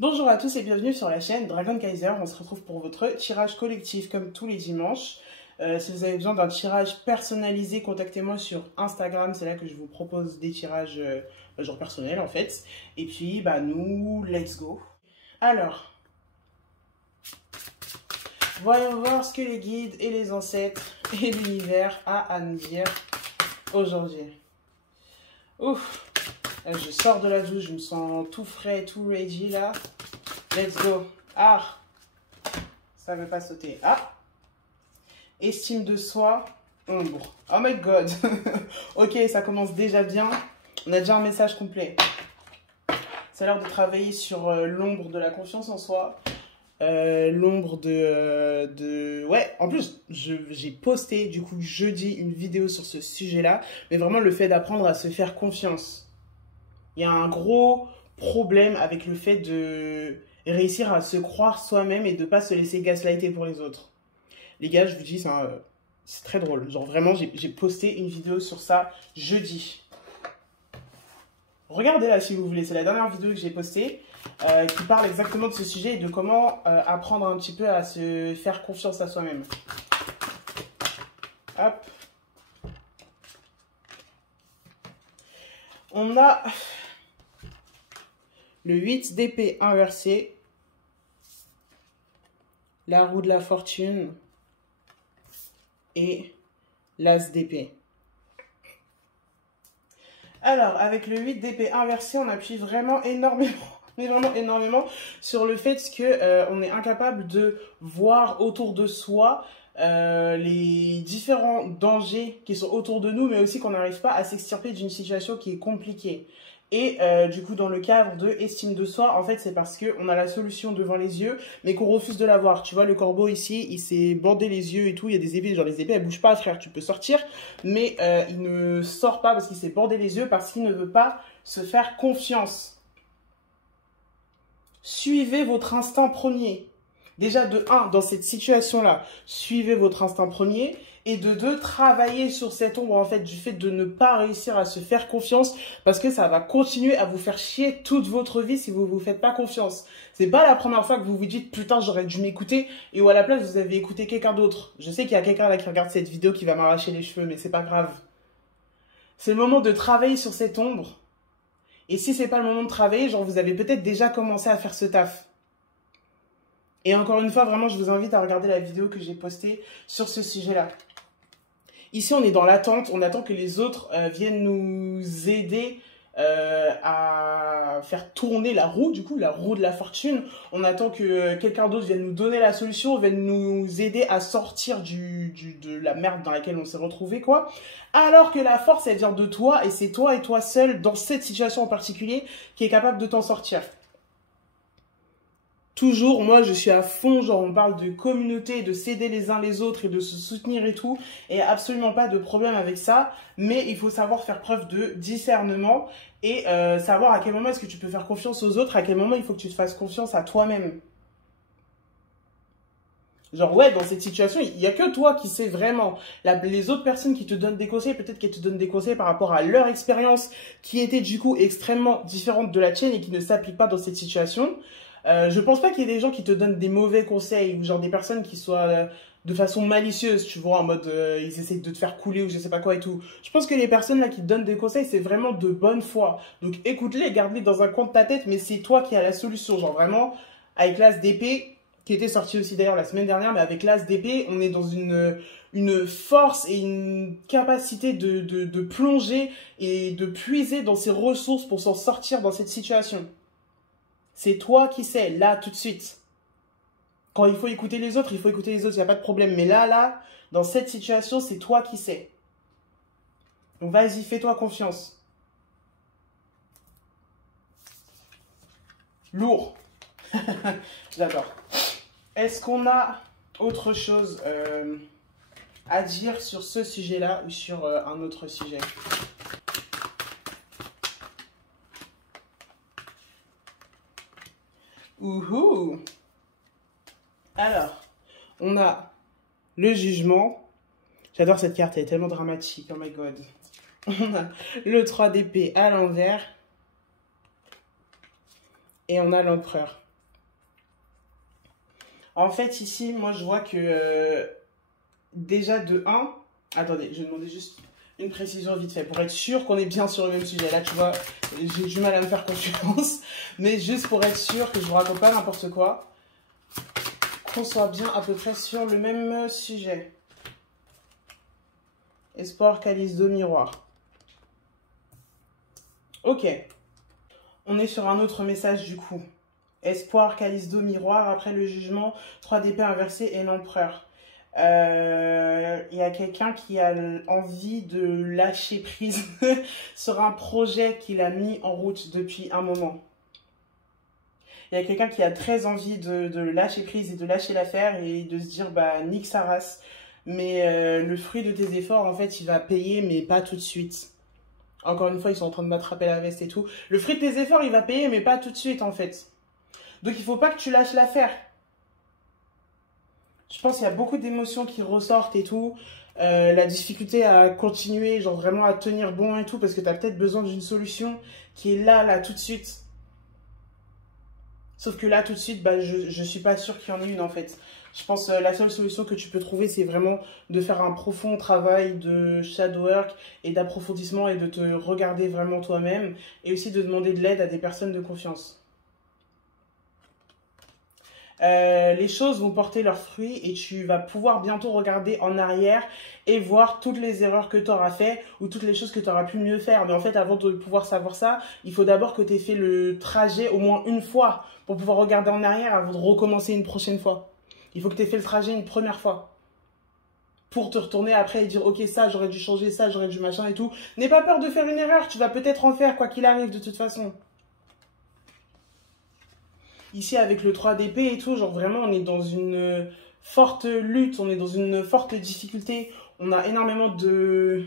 Bonjour à tous et bienvenue sur la chaîne Dragon Kaiser. On se retrouve pour votre tirage collectif comme tous les dimanches. Si vous avez besoin d'un tirage personnalisé, contactez-moi sur Instagram. C'est là que je vous propose des tirages genre personnels en fait. Et puis nous, let's go. Alors, voyons voir ce que les guides et les ancêtres et l'univers a à nous dire aujourd'hui. Ouf! Je sors de la douche, je me sens tout frais, tout ready là. Let's go. Ah, ça ne veut pas sauter. Ah, estime de soi, ombre. Oh my god. Ok, ça commence déjà bien. On a déjà un message complet. C'est l'heure de travailler sur l'ombre de la confiance en soi. L'ombre Ouais, en plus, j'ai posté du coup jeudi une vidéo sur ce sujet-là. Mais vraiment le fait d'apprendre à se faire confiance. Il y a un gros problème avec le fait de réussir à se croire soi-même et de ne pas se laisser gaslighter pour les autres. Les gars, je vous dis, c'est très drôle. Genre vraiment, j'ai posté une vidéo sur ça jeudi. Regardez-la si vous voulez. C'est la dernière vidéo que j'ai postée qui parle exactement de ce sujet et de comment apprendre un petit peu à se faire confiance à soi-même. Hop. On a le 8 d'épée inversé, la roue de la fortune et l'as d'épée. Alors, avec le 8 d'épée inversé, on appuie vraiment énormément sur le fait que on est incapable de voir autour de soi les différents dangers qui sont autour de nous, mais aussi qu'on n'arrive pas à s'extirper d'une situation qui est compliquée. Et du coup, dans le cadre de estime de soi, en fait, c'est parce qu'on a la solution devant les yeux, mais qu'on refuse de la voir. Tu vois, le corbeau ici, il s'est bandé les yeux et tout. Il y a des épées, genre les épées, elles bougent pas, frère. Tu peux sortir, mais il ne sort pas parce qu'il s'est bandé les yeux, parce qu'il ne veut pas se faire confiance. Suivez votre instinct premier. Déjà, de 1, dans cette situation-là, suivez votre instinct premier. Et de 2, travaillez sur cette ombre, en fait, du fait de ne pas réussir à se faire confiance, parce que ça va continuer à vous faire chier toute votre vie si vous ne vous faites pas confiance. C'est pas la première fois que vous vous dites, putain, j'aurais dû m'écouter, et où à la place, vous avez écouté quelqu'un d'autre. Je sais qu'il y a quelqu'un là qui regarde cette vidéo qui va m'arracher les cheveux, mais c'est pas grave. C'est le moment de travailler sur cette ombre. Et si c'est pas le moment de travailler, genre, vous avez peut-être déjà commencé à faire ce taf. Et encore une fois, vraiment, je vous invite à regarder la vidéo que j'ai postée sur ce sujet-là. Ici, on est dans l'attente. On attend que les autres viennent nous aider à faire tourner la roue, du coup, la roue de la fortune. On attend que quelqu'un d'autre vienne nous donner la solution, vienne nous aider à sortir de la merde dans laquelle on s'est retrouvé, quoi. Alors que la force, elle vient de toi, et c'est toi et toi seul, dans cette situation en particulier, qui est capable de t'en sortir. Toujours, moi, je suis à fond, genre, on parle de communauté, de s'aider les uns les autres et de se soutenir et tout. Et absolument pas de problème avec ça. Mais il faut savoir faire preuve de discernement et savoir à quel moment est-ce que tu peux faire confiance aux autres, à quel moment il faut que tu te fasses confiance à toi-même. Genre, ouais, dans cette situation, il n'y a que toi qui sais vraiment. Les autres personnes qui te donnent des conseils, peut-être qu'elles te donnent des conseils par rapport à leur expérience qui était du coup extrêmement différente de la tienne et qui ne s'applique pas dans cette situation. Je pense pas qu'il y ait des gens qui te donnent des mauvais conseils ou genre des personnes qui soient de façon malicieuse, tu vois, en mode ils essayent de te faire couler ou je sais pas quoi et tout. Je pense que les personnes là qui te donnent des conseils, c'est vraiment de bonne foi. Donc écoute-les, garde-les dans un coin de ta tête, mais c'est toi qui as la solution. Genre vraiment, avec l'as d'épée, qui était sorti aussi d'ailleurs la semaine dernière, mais avec l'as d'épée, on est dans une force et une capacité de plonger et de puiser dans ses ressources pour s'en sortir dans cette situation. C'est toi qui sais, là, tout de suite. Quand il faut écouter les autres, il faut écouter les autres, il n'y a pas de problème. Mais là, dans cette situation, c'est toi qui sais. Donc vas-y, fais-toi confiance. Lourd. J'adore. Est-ce qu'on a autre chose à dire sur ce sujet-là ou sur un autre sujet ? Ouhou! Alors, on a le jugement. J'adore cette carte, elle est tellement dramatique. Oh my god. On a le 3 d'épée à l'envers. Et on a l'empereur. En fait, ici, moi, je vois que déjà de un, attendez, je vais demander juste une précision vite fait pour être sûr qu'on est bien sur le même sujet. Là, tu vois, j'ai du mal à me faire confiance, mais juste pour être sûr que je vous raconte pas n'importe quoi, qu'on soit bien à peu près sur le même sujet. Espoir, calice d'eau, miroir. Ok. On est sur un autre message du coup. Espoir, calice d'eau, miroir, après le jugement, 3 d'épée inversée et l'empereur. Il y a quelqu'un qui a envie de lâcher prise sur un projet qu'il a mis en route depuis un moment. Il y a quelqu'un qui a très envie de lâcher prise et de lâcher l'affaire et de se dire, bah, nique sa race. Mais le fruit de tes efforts, en fait, il va payer, mais pas tout de suite. Encore une fois, ils sont en train de m'attraper la veste et tout. Le fruit de tes efforts, il va payer, mais pas tout de suite, en fait. Donc, il faut pas que tu lâches l'affaire. Je pense qu'il y a beaucoup d'émotions qui ressortent et tout. La difficulté à continuer, genre vraiment à tenir bon et tout, parce que tu as peut-être besoin d'une solution qui est là, tout de suite. Sauf que là, tout de suite, bah, je suis pas sûre qu'il y en ait une, en fait. Je pense que la seule solution que tu peux trouver, c'est vraiment de faire un profond travail de shadow work et d'approfondissement et de te regarder vraiment toi-même. Et aussi de demander de l'aide à des personnes de confiance. Les choses vont porter leurs fruits et tu vas pouvoir bientôt regarder en arrière et voir toutes les erreurs que tu auras fait ou toutes les choses que tu auras pu mieux faire. Mais en fait, avant de pouvoir savoir ça, il faut d'abord que tu aies fait le trajet au moins une fois pour pouvoir regarder en arrière avant de recommencer une prochaine fois. Il faut que tu aies fait le trajet une première fois pour te retourner après et dire ok, ça j'aurais dû changer, ça j'aurais dû machin et tout. N'aie pas peur de faire une erreur, tu vas peut-être en faire quoi qu'il arrive de toute façon. Ici, avec le 3 d'épée et tout, genre vraiment, on est dans une forte lutte, on est dans une forte difficulté. On a énormément de...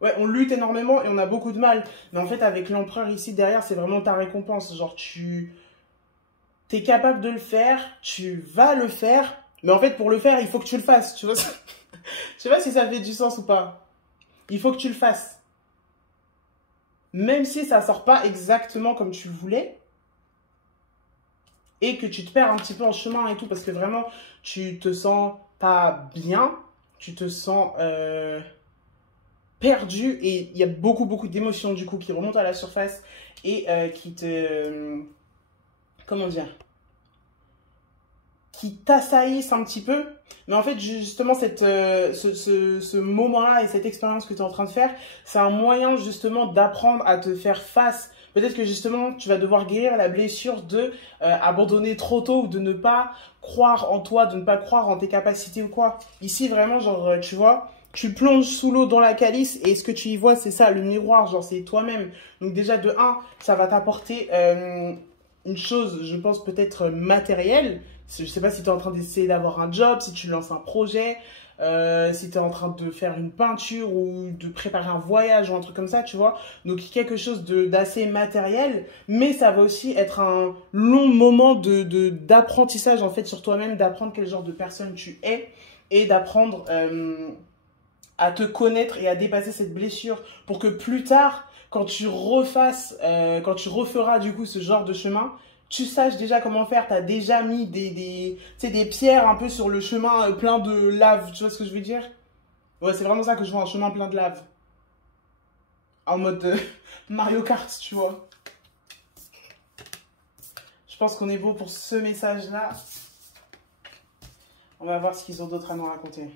Ouais, on lutte énormément et on a beaucoup de mal. Mais en fait, avec l'empereur ici, derrière, c'est vraiment ta récompense. Genre, tu es capable de le faire, tu vas le faire. Mais en fait, pour le faire, il faut que tu le fasses. Tu vois, je sais pas si ça fait du sens ou pas. Il faut que tu le fasses. Même si ça sort pas exactement comme tu voulais. Et que tu te perds un petit peu en chemin et tout, parce que vraiment, tu te sens pas bien, tu te sens perdu, et il y a beaucoup d'émotions du coup qui remontent à la surface et qui te... comment dire, qui t'assaillissent un petit peu. Mais en fait, justement, ce moment-là et cette expérience que tu es en train de faire, c'est un moyen justement d'apprendre à te faire face. Peut-être que justement, tu vas devoir guérir la blessure de abandonner trop tôt ou de ne pas croire en toi, de ne pas croire en tes capacités ou quoi. Ici, vraiment, genre, tu vois, tu plonges sous l'eau dans la calice et ce que tu y vois, c'est ça, le miroir, genre, c'est toi-même. Donc déjà, de un, ça va t'apporter une chose, je pense, peut-être matérielle. Je sais pas si tu es en train d'essayer d'avoir un job, si tu lances un projet, si tu es en train de faire une peinture ou de préparer un voyage ou un truc comme ça, tu vois. Donc quelque chose d'assez matériel, mais ça va aussi être un long moment d'apprentissage en fait sur toi-même, d'apprendre quel genre de personne tu es et d'apprendre à te connaître et à dépasser cette blessure pour que plus tard, quand tu referas du coup ce genre de chemin, tu saches déjà comment faire. Tu as déjà mis des pierres un peu sur le chemin plein de lave. Tu vois ce que je veux dire? Ouais, c'est vraiment ça que je vois, un chemin plein de lave. En mode Mario Kart, tu vois. Je pense qu'on est beau pour ce message-là. On va voir ce qu'ils ont d'autre à nous raconter.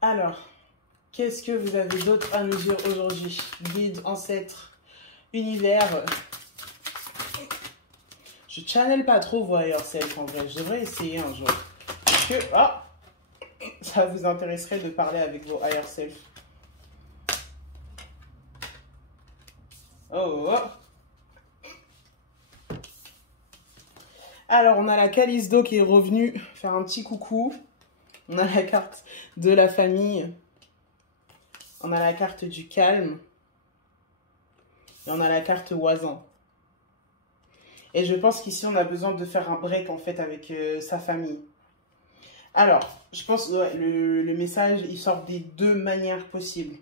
Alors, qu'est-ce que vous avez d'autre à nous dire aujourd'hui? Guide, ancêtre, univers... Je channel pas trop vos higher self en vrai. Je devrais essayer un jour. Parce que ça vous intéresserait de parler avec vos higher self. Oh. Alors, on a la calice d'eau qui est revenue faire un petit coucou. On a la carte de la famille. On a la carte du calme. Et on a la carte oisin. Et je pense qu'ici, on a besoin de faire un break, en fait, avec sa famille. Alors, je pense que ouais, le message, il sort des deux manières possibles.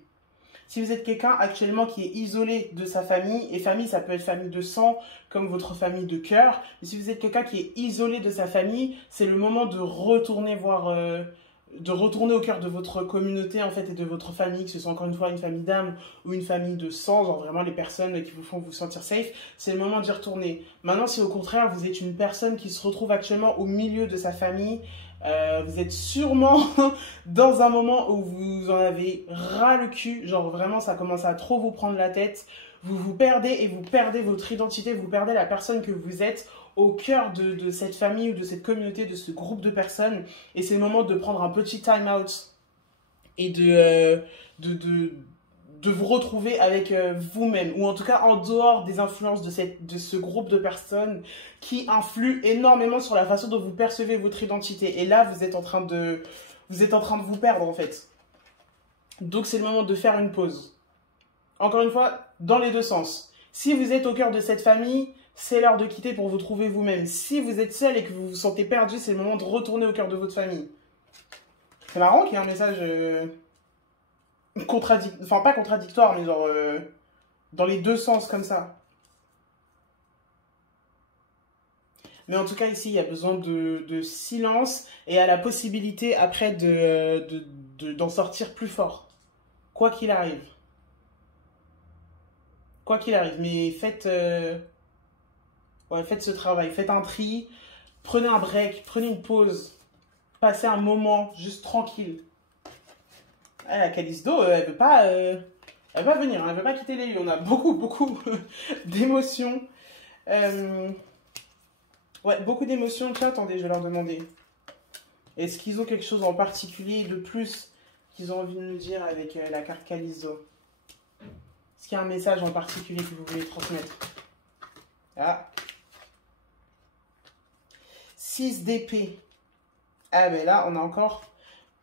Si vous êtes quelqu'un actuellement qui est isolé de sa famille, et famille, ça peut être famille de sang, comme votre famille de cœur, mais si vous êtes quelqu'un qui est isolé de sa famille, c'est le moment de retourner voir, de retourner au cœur de votre communauté, en fait, et de votre famille, que ce soit encore une fois une famille d'âme ou une famille de sang, genre vraiment les personnes qui vous font vous sentir safe, c'est le moment d'y retourner. Maintenant, si au contraire, vous êtes une personne qui se retrouve actuellement au milieu de sa famille, vous êtes sûrement dans un moment où vous en avez ras le cul, genre vraiment ça commence à trop vous prendre la tête, vous vous perdez et vous perdez votre identité, vous perdez la personne que vous êtes au cœur de cette famille ou de cette communauté, de ce groupe de personnes, et c'est le moment de prendre un petit time out et de vous retrouver avec vous-même, ou en tout cas en dehors des influences de ce groupe de personnes qui influent énormément sur la façon dont vous percevez votre identité. Et là, vous êtes en train de vous perdre, en fait. Donc, c'est le moment de faire une pause. Encore une fois, dans les deux sens. Si vous êtes au cœur de cette famille, c'est l'heure de quitter pour vous trouver vous-même. Si vous êtes seul et que vous vous sentez perdu, c'est le moment de retourner au cœur de votre famille. C'est marrant qu'il y ait un message... enfin pas contradictoire, mais genre dans les deux sens comme ça. Mais en tout cas ici il y a besoin de silence et à la possibilité après d'en sortir plus fort, quoi qu'il arrive. Quoi qu'il arrive, mais faites faites ce travail, faites un tri, prenez un break, prenez une pause, passez un moment juste tranquille. Ah, la Callisto, elle veut pas venir, hein, elle veut pas quitter les lieux. On a beaucoup d'émotions. Ouais, beaucoup d'émotions. Tiens, attendez, je vais leur demander. Est-ce qu'ils ont quelque chose en particulier de plus qu'ils ont envie de nous dire avec la carte Callisto? Est-ce qu'il y a un message en particulier que vous voulez transmettre? Ah. 6 d'épée. Ah, mais là, on a encore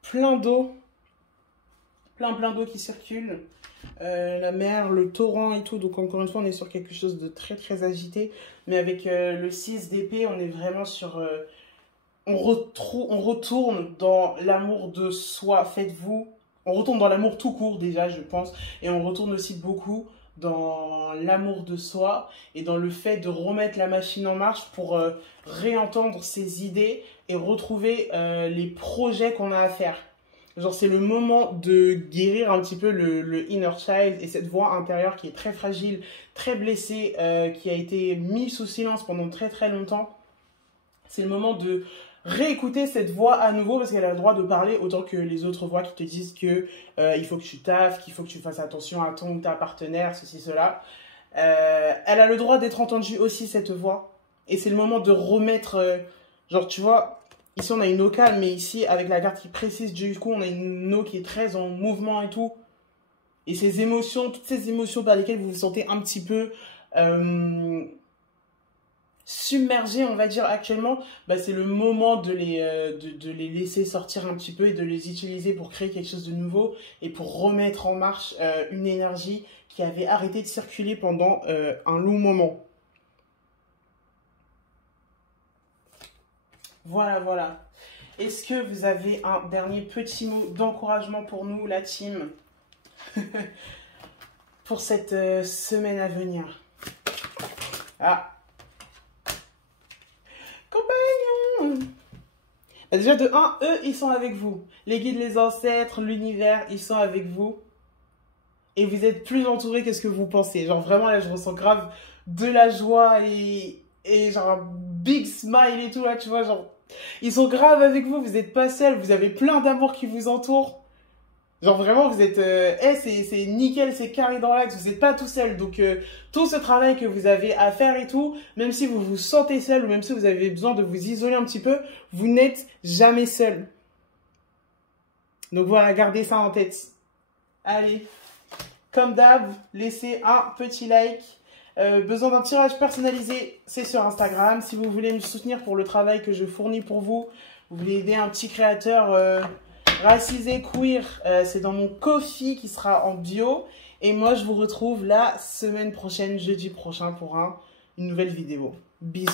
plein d'eau. Plein d'eau qui circule, la mer, le torrent et tout, donc encore une fois on est sur quelque chose de très agité, mais avec le 6 d'épée on est vraiment sur, on retourne dans l'amour de soi, faites-vous, on retourne dans l'amour tout court déjà je pense, et on retourne aussi beaucoup dans l'amour de soi et dans le fait de remettre la machine en marche pour réentendre ses idées et retrouver les projets qu'on a à faire. Genre, c'est le moment de guérir un petit peu le inner child et cette voix intérieure qui est très fragile, très blessée, qui a été mise sous silence pendant très longtemps. C'est le moment de réécouter cette voix à nouveau parce qu'elle a le droit de parler autant que les autres voix qui te disent que il faut que tu taffes, qu'il faut que tu fasses attention à ton ou ta partenaire, ceci, cela. Elle a le droit d'être entendue aussi, cette voix. Et c'est le moment de remettre, genre, tu vois... Ici, on a une eau calme, mais ici, avec la carte qui précise du coup, on a une eau qui est très en mouvement et tout. Et ces émotions, toutes ces émotions par lesquelles vous vous sentez un petit peu submergé, on va dire, actuellement, bah, c'est le moment de les laisser sortir un petit peu et de les utiliser pour créer quelque chose de nouveau et pour remettre en marche une énergie qui avait arrêté de circuler pendant un long moment. Voilà. Est-ce que vous avez un dernier petit mot d'encouragement pour nous, la team, pour cette semaine à venir? Ah. Compagnons. Bah déjà, de 1, eux, ils sont avec vous. Les guides, les ancêtres, l'univers, ils sont avec vous. Et vous êtes plus entourés que ce que vous pensez. Genre, vraiment, là, je ressens grave de la joie et genre un big smile et tout, là, tu vois, genre... Ils sont graves avec vous, vous n'êtes pas seuls, vous avez plein d'amour qui vous entoure. Genre vraiment, vous êtes... c'est nickel, c'est carré dans l'axe, vous n'êtes pas tout seul. Donc, tout ce travail que vous avez à faire et tout, même si vous vous sentez seul ou même si vous avez besoin de vous isoler un petit peu, vous n'êtes jamais seul. Donc voilà, gardez ça en tête. Allez, comme d'hab, laissez un petit like. Besoin d'un tirage personnalisé, c'est sur Instagram. Si vous voulez me soutenir pour le travail que je fournis pour vous, vous voulez aider un petit créateur racisé, queer, c'est dans mon Ko-fi qui sera en bio. Et moi, je vous retrouve la semaine prochaine, jeudi prochain, pour une nouvelle vidéo. Bisous.